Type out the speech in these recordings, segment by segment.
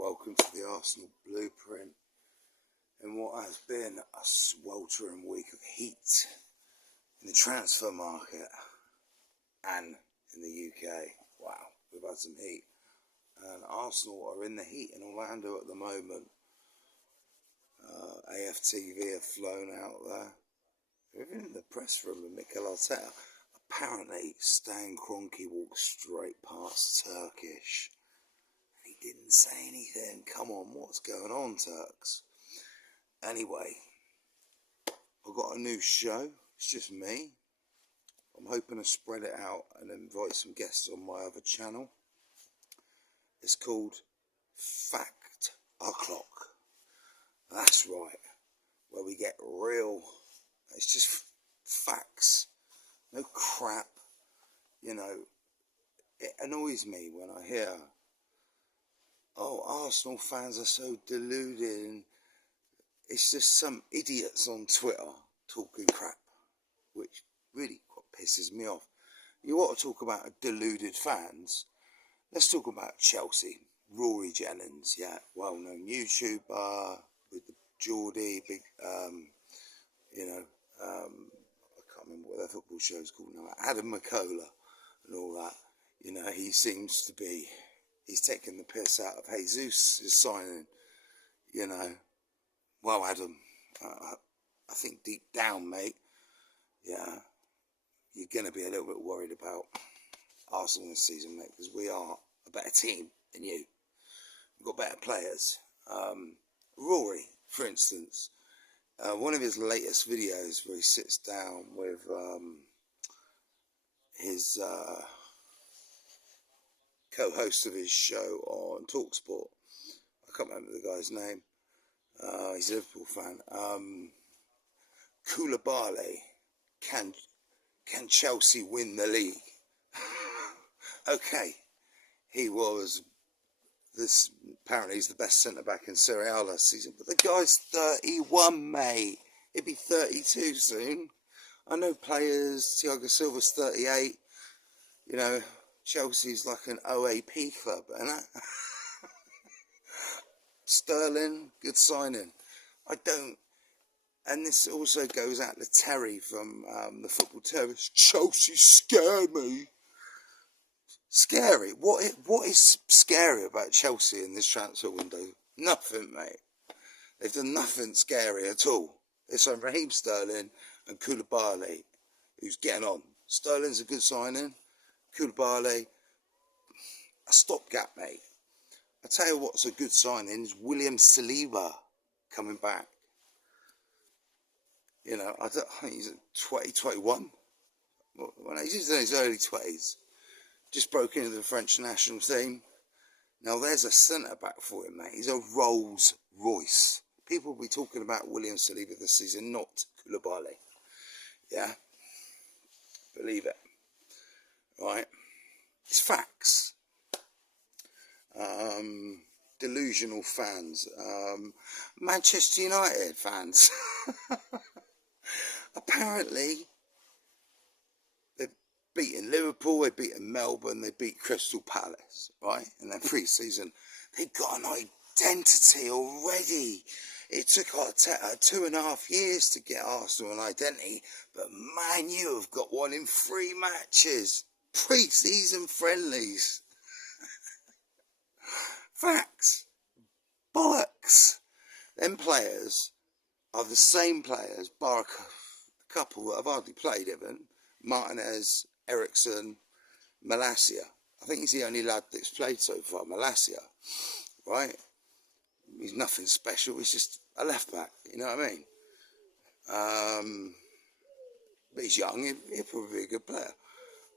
welcome to the Arsenal blueprint in what has been a sweltering week of heat in the transfer market and in the UK. Wow, we've had some heat. And Arsenal are in the heat in Orlando at the moment. AFTV have flown out there. Even in the press room with Mikel Arteta. Apparently, Stan Kroenke walked straight past Turkish. He didn't say anything. Come on, what's going on, Turks? Anyway, I've got a new show. It's just me. I'm hoping to spread it out and invite some guests on my other channel. It's called Fact O'Clock. That's right. Where we get real. It's just facts. No crap. You know, it annoys me when I hear, oh, Arsenal fans are so deluded. And it's just some idiots on Twitter talking crap, which really pisses me off. You want to talk about deluded fans? Let's talk about Chelsea. Rory Jennings, yeah, well-known YouTuber with the Geordie, big, I can't remember what their football show's called now. Adam McCullough and all that. You know, he seems to be, he's taking the piss out of Jesus' signing. You know, well, Adam, I think deep down, mate, yeah, you're going to be a little bit worried about Arsenal this season, mate, because we are a better team than you. We've got better players. Rory, for instance, one of his latest videos where he sits down with his co-host of his show on TalkSport. I can't remember the guy's name. He's a Liverpool fan. Koulibaly, can Chelsea win the league? Okay, he was this. Apparently, he's the best centre back in Serie A last season. But the guy's 31, mate. He'll be 32 soon. I know players. Thiago Silva's 38. You know, Chelsea's like an OAP club, isn't it? Sterling, good signing. I don't. And this also goes out to Terry from the Football Terrorists. Chelsea scared me. Scary. What is scary about Chelsea in this transfer window? Nothing, mate. They've done nothing scary at all. It's on Raheem Sterling and Koulibaly, who's getting on. Sterling's a good signing. Koulibaly, a stopgap, mate. I tell you what's a good signing is William Saliba coming back. You know, I think he's 20, 21. Well, he's in his early 20s. Just broke into the French national team. Now there's a centre-back for him, mate. He's a Rolls Royce. People will be talking about William Saliba this season, not Koulibaly. Yeah? Believe it. Right? It's facts. Delusional fans. Manchester United fans. Apparently, they've beaten Liverpool, they've beaten Melbourne, they beat Crystal Palace, right? In their pre-season. They've got an identity already. It took Arteta 2.5 years to get Arsenal an identity, but Man U have got one in 3 matches. Pre-season friendlies. Facts. Bollocks. Them players are the same players, bar a couple that have hardly played even. Martinez, Ericsson, Malacia. I think he's the only lad that's played so far, Malacia. Right? He's nothing special, he's just a left back, you know what I mean? But he's young, he'll probably be a good player.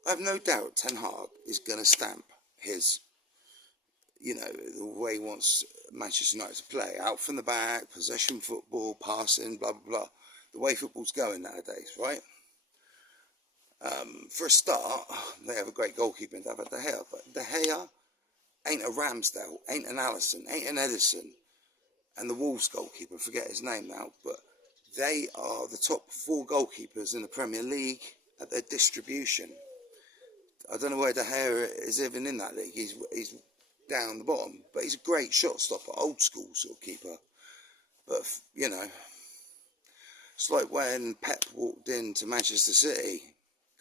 I have no doubt Ten Hag is going to stamp his, you know, the way he wants Manchester United to play. Out from the back, possession football, passing, blah, blah, blah. The way football's going nowadays, right? For a start, they have a great goalkeeper in David De Gea. But De Gea ain't a Ramsdale, ain't an Alisson, ain't an Edison. And the Wolves goalkeeper, I forget his name now, but they are the top 4 goalkeepers in the Premier League at their distribution. I don't know where De Gea is even in that league. He's down the bottom. But he's a great shot stopper, old school sort of keeper. But, you know, it's like when Pep walked into Manchester City,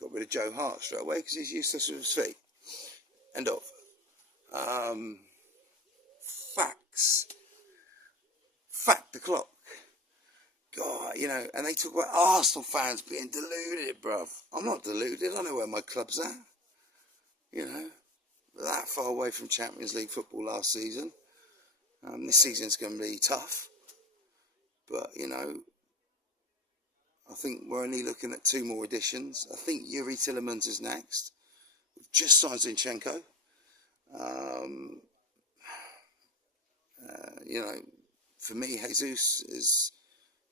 got rid of Joe Hart straight away because he's useless with his feet. End of. Facts. Fact the clock. God, you know, and they talk about Arsenal fans being deluded, bruv. I'm not deluded. I know where my club's at. You know, that far away from Champions League football last season. This season's going to be tough. But, you know, I think we're only looking at 2 more additions. I think Yuri Tillemans is next. We've just signed Zinchenko. You know, for me, Jesus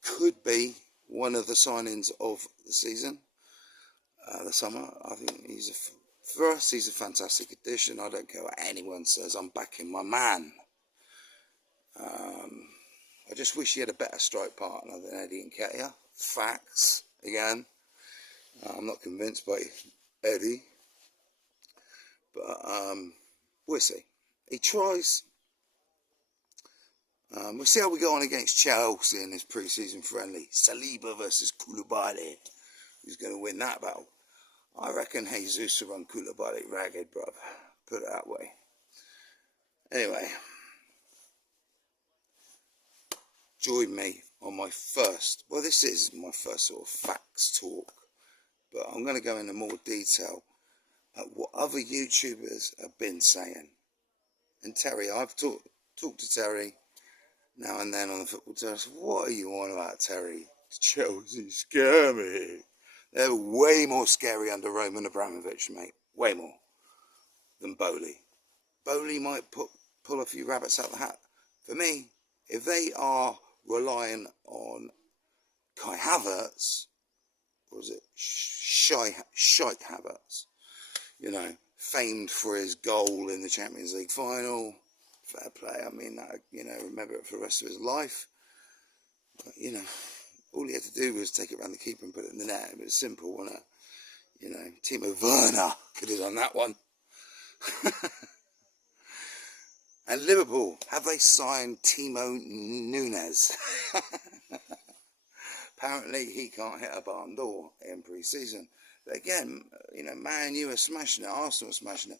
could be one of the signings of the season, the summer. I think for us, he's a fantastic addition. I don't care what anyone says. I'm backing my man. I just wish he had a better strike partner than Eddie Nketiah. Facts, again. I'm not convinced by Eddie. But we'll see. He tries. We'll see how we go on against Chelsea in this pre-season friendly. Saliba versus Koulibaly. Who's going to win that battle? I reckon Jesus will run Koulibaly ragged, bruv. Put it that way. Anyway. Join me on my first, well, this is my first sort of facts talk. But I'm going to go into more detail at what other YouTubers have been saying. And Terry, I've talked to Terry now and then on the football terrace. What are you on about, Terry? Chelsea scare me. They're way more scary under Roman Abramovich, mate. Way more than Bowley. Bowley might pull a few rabbits out of the hat. For me, if they are relying on Kai Havertz, or was it Shite Havertz, you know, famed for his goal in the Champions League final. Fair play. I mean, you know, remember it for the rest of his life. But, you know, all he had to do was take it around the keeper and put it in the net. It was simple, wasn't it? You know, Timo Werner could have done that one. And Liverpool, have they signed Timo Nunes? Apparently he can't hit a barn door in pre-season. But again, you know, Man U are smashing it, Arsenal are smashing it.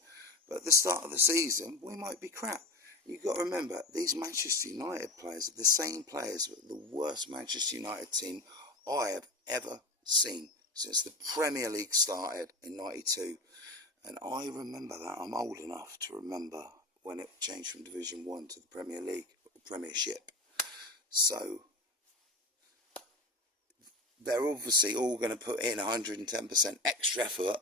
But at the start of the season, we might be crap. You've got to remember, these Manchester United players are the same players, the worst Manchester United team I have ever seen since the Premier League started in '92. And I remember that. I'm old enough to remember when it changed from Division 1 to the Premier League, the Premiership. So they're obviously all going to put in 110% extra effort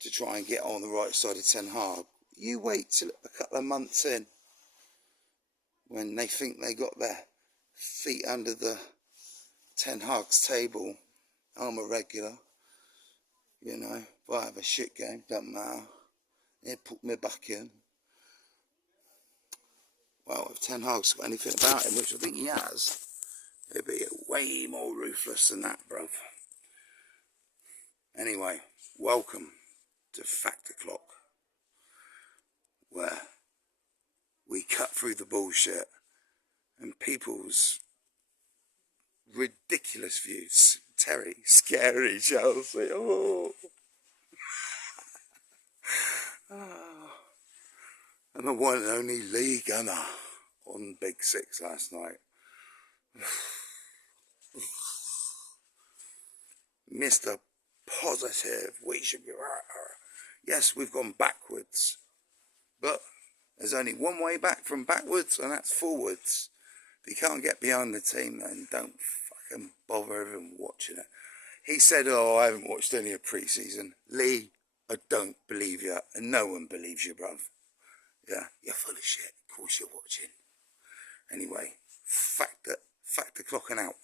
to try and get on the right side of Ten Hag. You wait till a couple of months in, when they think they got their feet under the Ten Hag's table. I'm a regular, you know. If I have a shit game, doesn't matter. They put me back in. Well, if Ten Hag's got anything about him, which I think he has, he'll be way more ruthless than that, bruv. Anyway, welcome to Fact the Clock, where we cut through the bullshit and people's ridiculous views. Terry, scary Chelsea. Oh. And the one and only Lee Gunner on Big Six last night. Mr. Positive, we should be right. Yes, we've gone backwards. But there's only one way back from backwards, and that's forwards. If you can't get behind the team, then don't fucking bother even watching it. He said, oh, I haven't watched any of pre-season. Lee, I don't believe you, and no one believes you, bruv. Yeah, you're full of shit. Of course you're watching. Anyway, fact the clock and out.